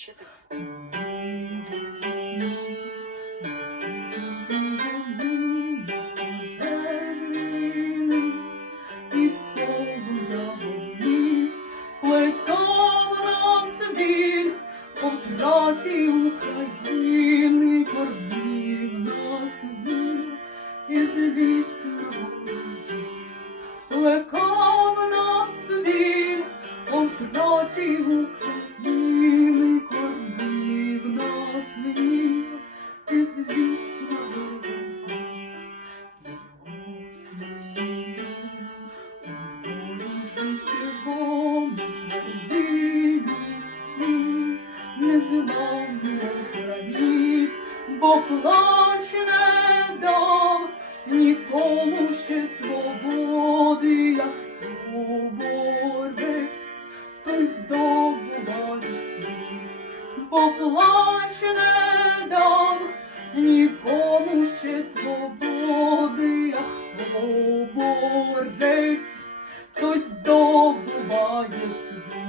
Ще ти. Втраті України, кормів нас біль і злість. Плекав нас біль втраті України, біль і злість на ворогів. Бо плач не нікому ще свободи, як той здобуває світ, бо дав нікому ще свободи, а хто борець, той здобуває світ.